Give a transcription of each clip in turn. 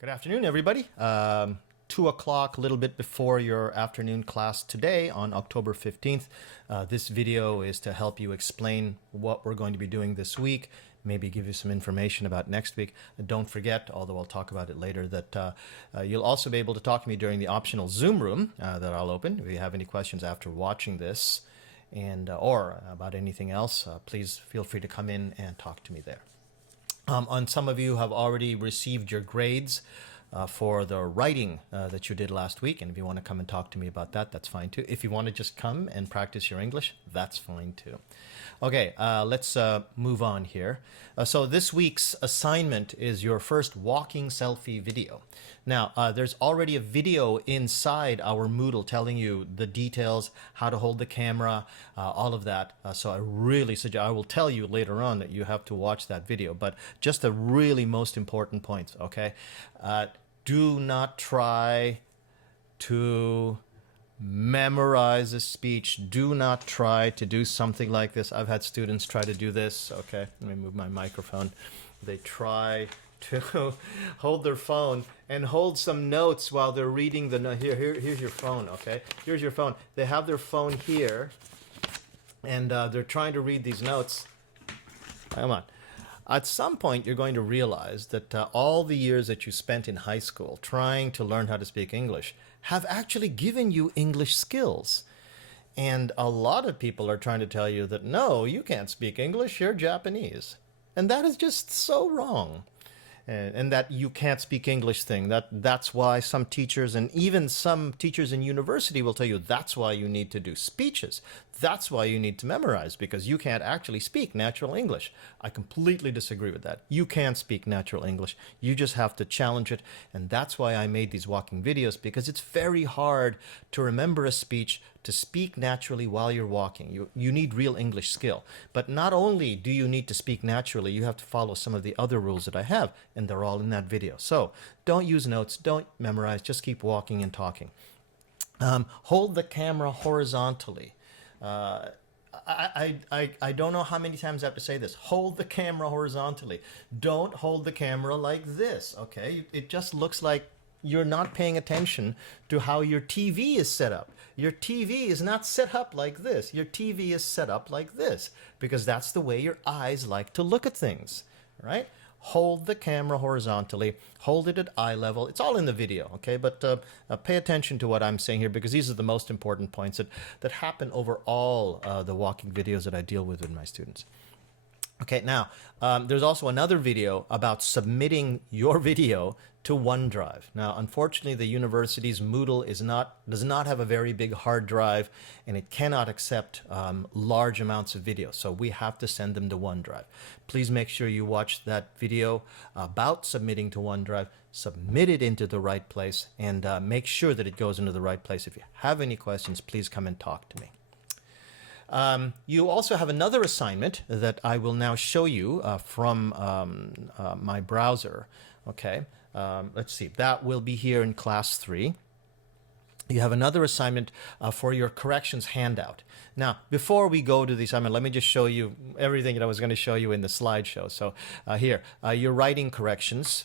Good afternoon, everybody. 2 o'clock, a little bit before your afternoon class today on October 15th. This video is to help you explain what we're going to be doing this week, maybe give you some information about next week. Don't forget, although I'll talk about it later, that you'll also be able to talk to me during the optional Zoom room that I'll open. If you have any questions after watching this and or about anything else, please feel free to come in and talk to me there. And some of you have already received your grades for the writing that you did last week. And if you want to come and talk to me about that, that's fine too. If you want to just come and practice your English, that's fine too. Okay, let's move on here. So this week's assignment is your first walking selfie video. Now, there's already a video inside our Moodle telling you the details, how to hold the camera, all of that. So I really suggest, I will tell you later on that you have to watch that video, but just the really most important points, okay? Do not try to memorize a speech. Do not try to do something like this. I've had students try to do this. Okay, let me move my microphone. They try to hold their phone and hold some notes while they're reading the note. Here's your phone, okay? Here's your phone. They have their phone here, and they're trying to read these notes. Come on. At some point, you're going to realize that all the years that you spent in high school trying to learn how to speak English have actually given you English skills. And a lot of people are trying to tell you that, no, you can't speak English, you're Japanese. And that is just so wrong. And that you can't speak English thing, that's why some teachers and even some teachers in university will tell you that's why you need to do speeches. That's why you need to memorize, because you can't actually speak natural English. I completely disagree with that. You can speak natural English. You just have to challenge it. And that's why I made these walking videos, because it's very hard to remember a speech, to speak naturally while you're walking. You need real English skill. But not only do you need to speak naturally, you have to follow some of the other rules that I have, and they're all in that video. So don't use notes, don't memorize, just keep walking and talking. Hold the camera horizontally. I don't know how many times I have to say this. Hold the camera horizontally. Don't hold the camera like this, okay? It just looks like you're not paying attention to how your TV is set up. Your TV is not set up like this. Your TV is set up like this, because that's the way your eyes like to look at things, right? Hold the camera horizontally, hold it at eye level. It's all in the video, okay? But pay attention to what I'm saying here, because these are the most important points that happen over all the walking videos that I deal with my students. Okay, now, there's also another video about submitting your video to OneDrive. Now, unfortunately, the university's Moodle does not have a very big hard drive, and it cannot accept large amounts of video, so we have to send them to OneDrive. Please make sure you watch that video about submitting to OneDrive, submit it into the right place, and make sure that it goes into the right place. If you have any questions, please come and talk to me. You also have another assignment that I will now show you from my browser. Okay, let's see. That will be here in class 3. You have another assignment for your corrections handout. Now, before we go to the assignment, let me just show you everything that I was going to show you in the slideshow. So here, your writing corrections.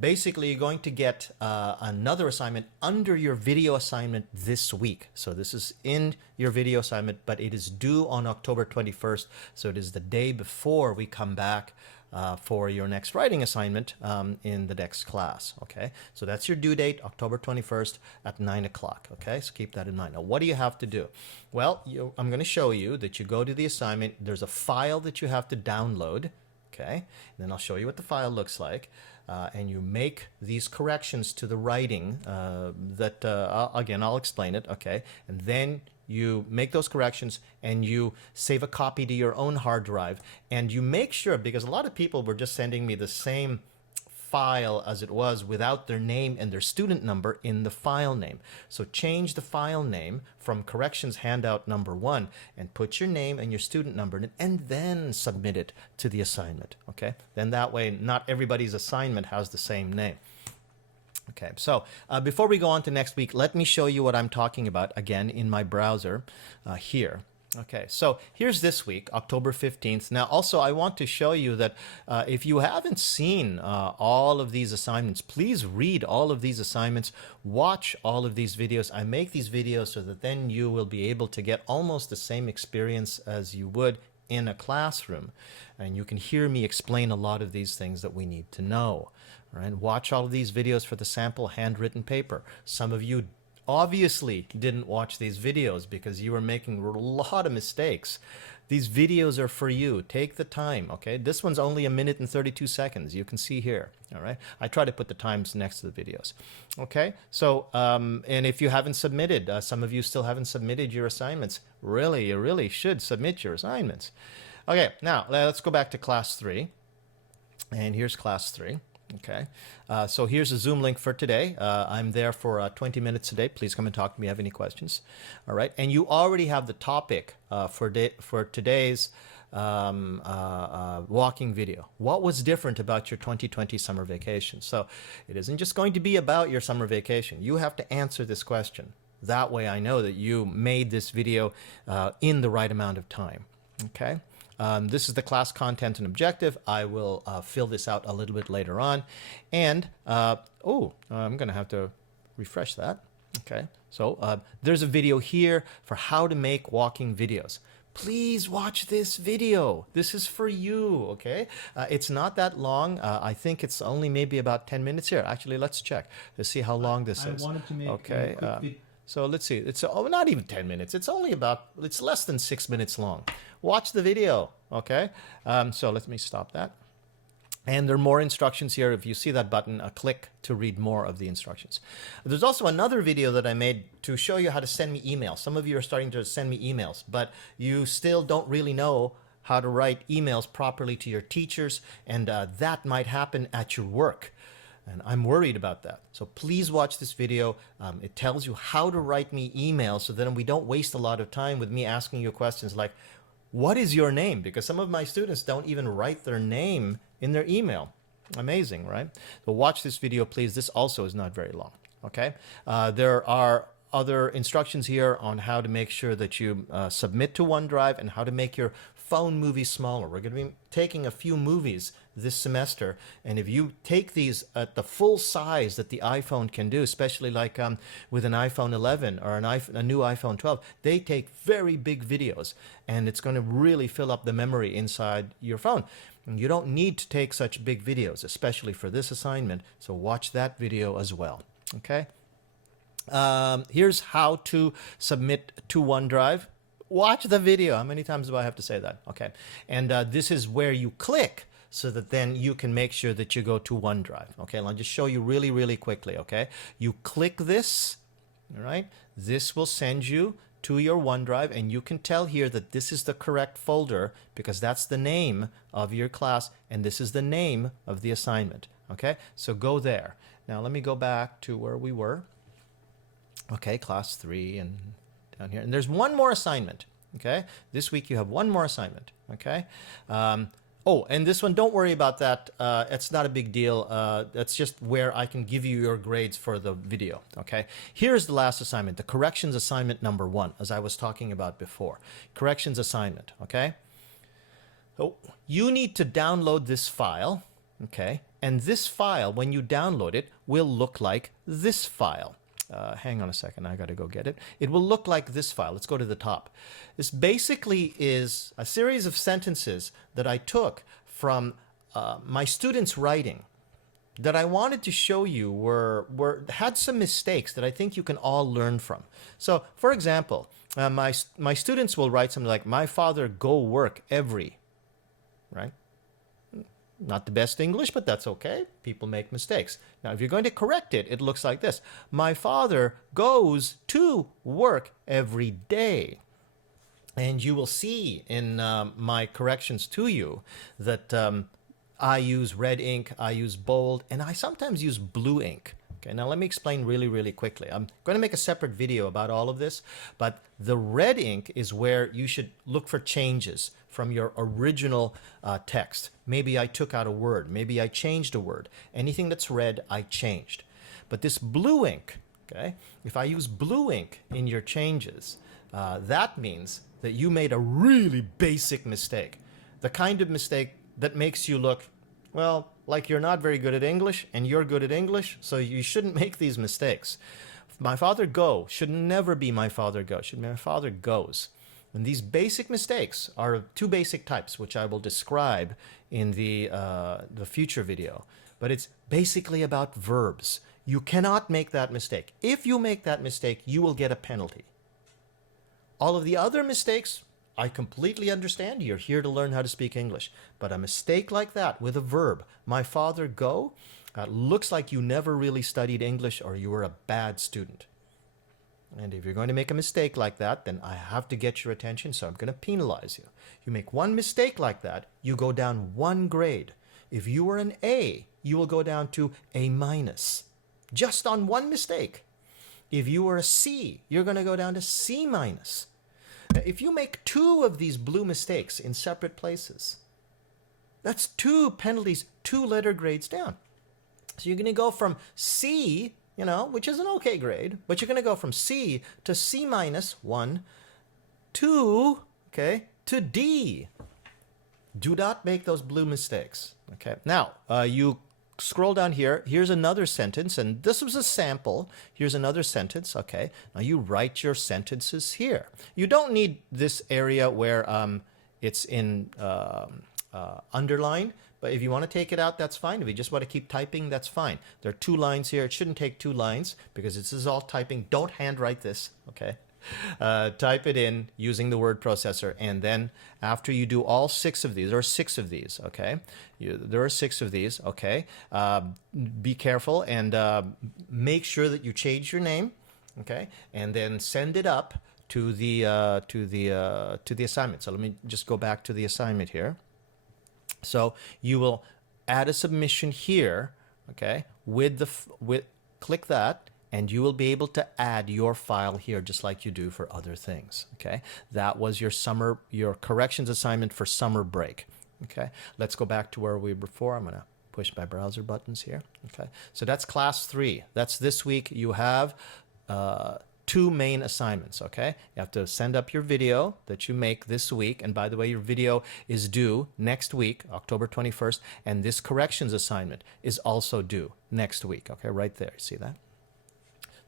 Basically, you're going to get another assignment under your video assignment this week. So this is in your video assignment, but it is due on October 21st. So it is the day before we come back for your next writing assignment in the next class. Okay, so that's your due date, October 21st at 9 o'clock. Okay, so keep that in mind. Now, what do you have to do? Well, I'm going to show you that you go to the assignment. There's a file that you have to download. Okay, and then I'll show you what the file looks like. And you make these corrections to the writing again, I'll explain it, okay? And then you make those corrections and you save a copy to your own hard drive. And you make sure, because a lot of people were just sending me the same file as it was without their name and their student number in the file name. So change the file name from corrections handout number 1 and put your name and your student number in it, and then submit it to the assignment, okay? Then that way, not everybody's assignment has the same name. Okay, so before we go on to next week, let me show you what I'm talking about again in my browser here. Okay, so here's this week, October 15th. Now, also, I want to show you that if you haven't seen all of these assignments, please read all of these assignments, watch all of these videos. I make these videos so that then you will be able to get almost the same experience as you would in a classroom. And you can hear me explain a lot of these things that we need to know. All right, watch all of these videos for the sample handwritten paper. Some of you obviously didn't watch these videos because you were making a lot of mistakes. These videos are for you. Take the time, okay? This one's only 1 minute and 32 seconds. You can see here, all right? I try to put the times next to the videos, okay? So, and if you haven't submitted, some of you still haven't submitted your assignments. Really, you really should submit your assignments. Okay, now let's go back to class 3. And here's class 3. Okay, so here's a Zoom link for today. I'm there for 20 minutes today. Please come and talk to me if you have any questions. All right, and you already have the topic for today's walking video. What was different about your 2020 summer vacation? So it isn't just going to be about your summer vacation. You have to answer this question. That way I know that you made this video in the right amount of time. Okay. This is the class content and objective. I will fill this out a little bit later on. And, I'm going to have to refresh that. Okay, so there's a video here for how to make walking videos. Please watch this video. This is for you, okay? It's not that long. I think it's only maybe about 10 minutes here. Actually, let's check to see how long this is. I wanted to make okay. a quick So let's see. It's not even 10 minutes. It's only it's less than 6 minutes long. Watch the video, okay? So let me stop that. And there are more instructions here. If you see that button, click to read more of the instructions. There's also another video that I made to show you how to send me emails. Some of you are starting to send me emails, but you still don't really know how to write emails properly to your teachers, and that might happen at your work. And I'm worried about that. So please watch this video. It tells you how to write me emails so that we don't waste a lot of time with me asking you questions like, what is your name? Because some of my students don't even write their name in their email. Amazing, right? So watch this video, please. This also is not very long, okay? There are other instructions here on how to make sure that you submit to OneDrive and how to make your phone movies smaller. We're going to be taking a few movies this semester, and if you take these at the full size that the iPhone can do, especially like with an iPhone 11 or a new iPhone 12, they take very big videos, and it's going to really fill up the memory inside your phone. And you don't need to take such big videos, especially for this assignment, so watch that video as well, okay? Here's how to submit to OneDrive. Watch the video. How many times do I have to say that? Okay. And this is where you click so that then you can make sure that you go to OneDrive. Okay. And I'll just show you really, really quickly. Okay. You click this, all right? This will send you to your OneDrive, and you can tell here that this is the correct folder because that's the name of your class and this is the name of the assignment. Okay. So go there. Now let me go back to where we were. Okay. Class 3 and down here. And there's one more assignment, okay? This week you have one more assignment, okay? And this one, don't worry about that. It's not a big deal. That's just where I can give you your grades for the video, okay? Here's the last assignment, the corrections assignment number 1, as I was talking about before. Corrections assignment, okay? So you need to download this file, okay? And this file, when you download it, will look like this file. Hang on a second, I got to go get it. It will look like this file. Let's go to the top. This basically is a series of sentences that I took from my students' writing that I wanted to show you had some mistakes that I think you can all learn from. So, for example, my students will write something like, my father go work every, right? Not the best English, but that's okay. People make mistakes. Now, if you're going to correct it, it looks like this. My father goes to work every day. And you will see in my corrections to you that I use red ink, I use bold, and I sometimes use blue ink. Okay, now let me explain really, really quickly. I'm going to make a separate video about all of this, but the red ink is where you should look for changes from your original text. Maybe I took out a word. Maybe I changed a word. Anything that's red, I changed. But this blue ink, okay, if I use blue ink in your changes, that means that you made a really basic mistake. The kind of mistake that makes you look, well, like you're not very good at English and you're good at English, so you shouldn't make these mistakes. My father go should never be my father go, should be my father goes. And these basic mistakes are of two basic types, which I will describe in the future video. But it's basically about verbs. You cannot make that mistake. If you make that mistake, you will get a penalty. All of the other mistakes, I completely understand. You're here to learn how to speak English. But a mistake like that with a verb, my father go, looks like you never really studied English or you were a bad student. And if you're going to make a mistake like that, then I have to get your attention, so I'm going to penalize you. You make one mistake like that, you go down 1 grade. If you were an A, you will go down to A minus, just on one mistake. If you were a C, you're going to go down to C minus. If you make 2 of these blue mistakes in separate places, that's 2 penalties, 2 letter grades down. So you're going to go from C, which is an okay grade, but you're going to go from C to C minus 1 to D. Do not make those blue mistakes. Okay. Now, you scroll down here. Here's another sentence, and this was a sample. Here's another sentence. Okay. Now you write your sentences here. You don't need this area where it's in underline. But if you want to take it out, that's fine. If you just want to keep typing, that's fine. There are 2 lines here. It shouldn't take 2 lines because this is all typing. Don't handwrite this, okay? Type it in using the word processor. And then after you do all 6 of these, there are 6 of these, okay? There are 6 of these, okay? Be careful and make sure that you change your name, okay? And then send it up to the assignment. So let me just go back to the assignment here. So you will add a submission here, okay, click that, and you will be able to add your file here just like you do for other things, okay? That was your corrections assignment for summer break, okay? Let's go back to where we were before. I'm going to push my browser buttons here, okay? So that's class 3. That's this week. You have 2 main assignments, okay? You have to send up your video that you make this week. And by the way, your video is due next week, October 21st. And this corrections assignment is also due next week, okay? Right there. See that?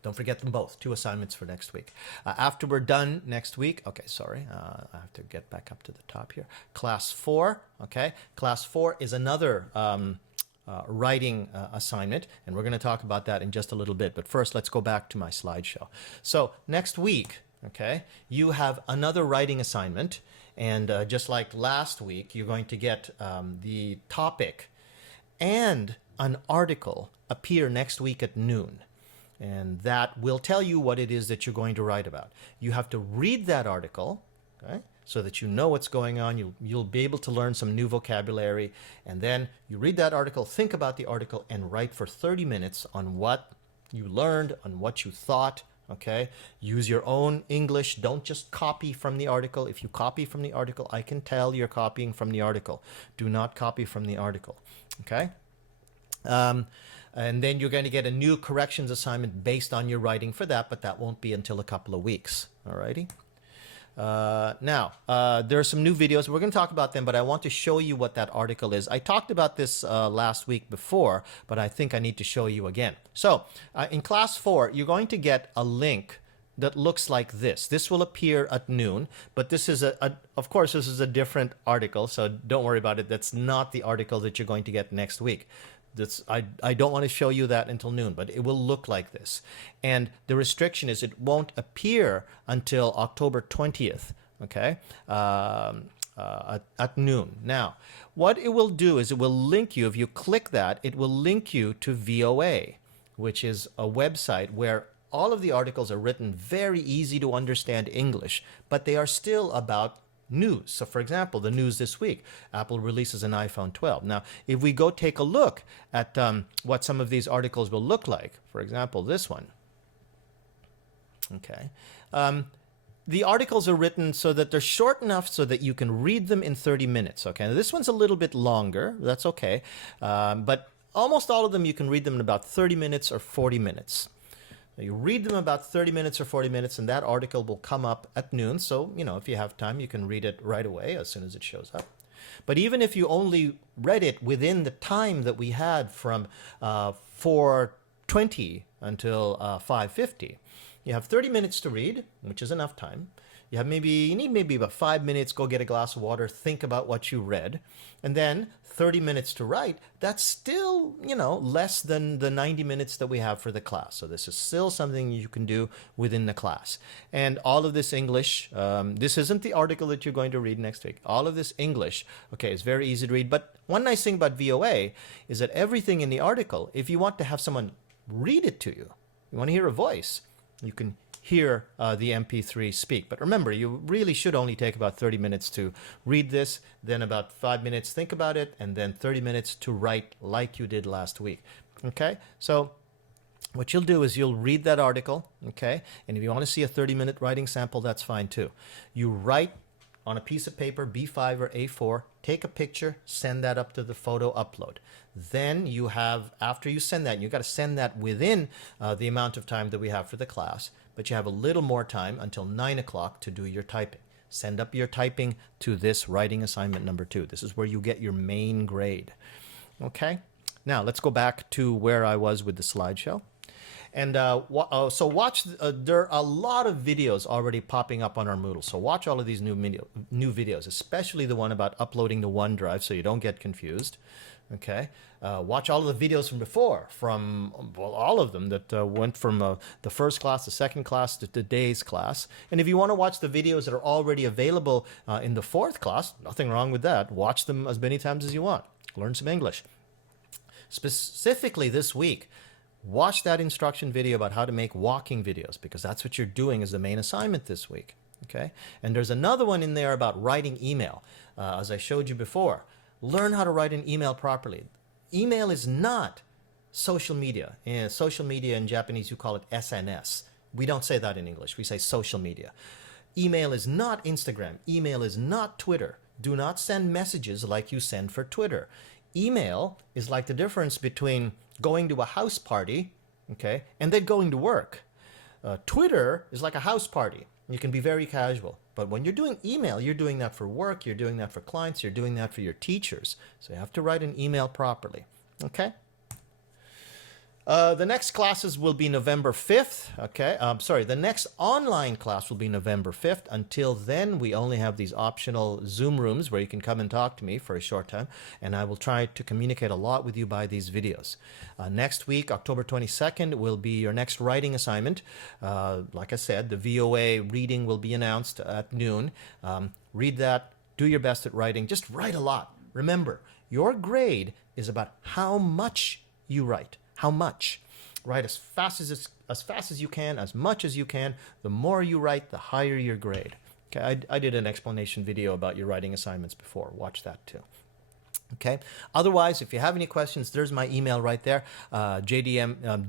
Don't forget them both. 2 assignments for next week. After we're done next week, okay, sorry. I have to get back up to the top here. Class 4, okay? Class 4 is another writing assignment, and we're going to talk about that in just a little bit. But first, let's go back to my slideshow. So next week, okay, you have another writing assignment, and just like last week, you're going to get the topic and an article appear next week at noon. And that will tell you what it is that you're going to write about. You have to read that article, okay, so that you know what's going on. You'll be able to learn some new vocabulary. And then you read that article, think about the article, and write for 30 minutes on what you learned, on what you thought, okay? Use your own English. Don't just copy from the article. If you copy from the article, I can tell you're copying from the article. Do not copy from the article, okay? And then you're going to get a new corrections assignment based on your writing for that, but that won't be until a couple of weeks, all righty? Now, there are some new videos. We're going to talk about them, but I want to show you what that article is. I talked about this last week before, but I think I need to show you again. So in class 4, you're going to get a link that looks like this. This will appear at noon, but this is of course, this is a different article, so don't worry about it. That's not the article that you're going to get next week. I don't want to show you that until noon, but it will look like this. And the restriction is it won't appear until October 20th, okay, at noon. Now, what it will do is it will link you, if you click that, it will link you to VOA, which is a website where all of the articles are written very easy to understand English, but they are still about news. So for example, the news this week, Apple releases an iPhone 12. Now, if we go take a look at what some of these articles will look like, for example, this one, okay, the articles are written so that they're short enough so that you can read them in 30 minutes, okay? Now, this one's a little bit longer, that's okay, but almost all of them you can read them in about 30 minutes or 40 minutes. You read them about 30 minutes or 40 minutes, and that article will come up at noon. So, if you have time, you can read it right away as soon as it shows up. But even if you only read it within the time that we had from 4:20 until 5:50, you have 30 minutes to read, which is enough time. You need maybe about 5 minutes, go get a glass of water, think about what you read, and then 30 minutes to write. That's still, less than the 90 minutes that we have for the class. So this is still something you can do within the class. And all of this English, this isn't the article that you're going to read next week. All of this English, okay, is very easy to read. But one nice thing about VOA is that everything in the article, if you want to have someone read it to you, you want to hear a voice, you can hear the MP3 speak. But remember, you really should only take about 30 minutes to read this, then about 5 minutes think about it, and then 30 minutes to write like you did last week. Okay? So what you'll do is you'll read that article, okay? And if you want to see a 30-minute writing sample, that's fine too. You write on a piece of paper, B5 or A4, take a picture, send that up to the photo upload. Then you have, after you send that, you got to send that within the amount of time that we have for the class, but you have a little more time until 9 o'clock to do your typing. Send up your typing to this writing assignment number 2. This is where you get your main grade. Okay? Now, let's go back to where I was with the slideshow. And so watch, there are a lot of videos already popping up on our Moodle. So watch all of these new videos, especially the one about uploading to OneDrive so you don't get confused. Okay, watch all of the videos from before, all of them that went from the first class, the second class, to today's class. And if you want to watch the videos that are already available in the 4th class, nothing wrong with that. Watch them as many times as you want. Learn some English. Specifically this week, watch that instruction video about how to make walking videos, because that's what you're doing as the main assignment this week. Okay, and there's another one in there about writing email, as I showed you before. Learn how to write an email properly. Email is not social media. In social media in Japanese, you call it SNS. We don't say that in English. We say social media. Email is not Instagram. Email is not Twitter. Do not send messages like you send for Twitter. Email is like the difference between going to a house party, okay, and then going to work. Twitter is like a house party. You can be very casual. But when you're doing email, you're doing that for work, you're doing that for clients, you're doing that for your teachers. So you have to write an email properly. Okay? The next classes will be November 5th. Okay, the next online class will be November 5th. Until then, we only have these optional Zoom rooms where you can come and talk to me for a short time, and I will try to communicate a lot with you by these videos. Next week, October 22nd, will be your next writing assignment. Like I said, the VOA reading will be announced at noon. Read that, do your best at writing, just write a lot. Remember, your grade is about how much you write. How much? Write as fast as you can, as much as you can. The more you write, the higher your grade. Okay, I did an explanation video about your writing assignments before. Watch that too. Okay. Otherwise, if you have any questions, there's my email right there. JDMCRUZ,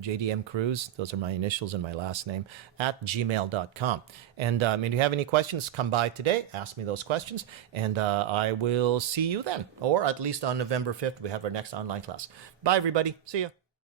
JDM Cruz. Those are my initials and my last name @gmail.com. And if you have any questions, come by today. Ask me those questions, and I will see you then, or at least on November 5th. We have our next online class. Bye, everybody. See you.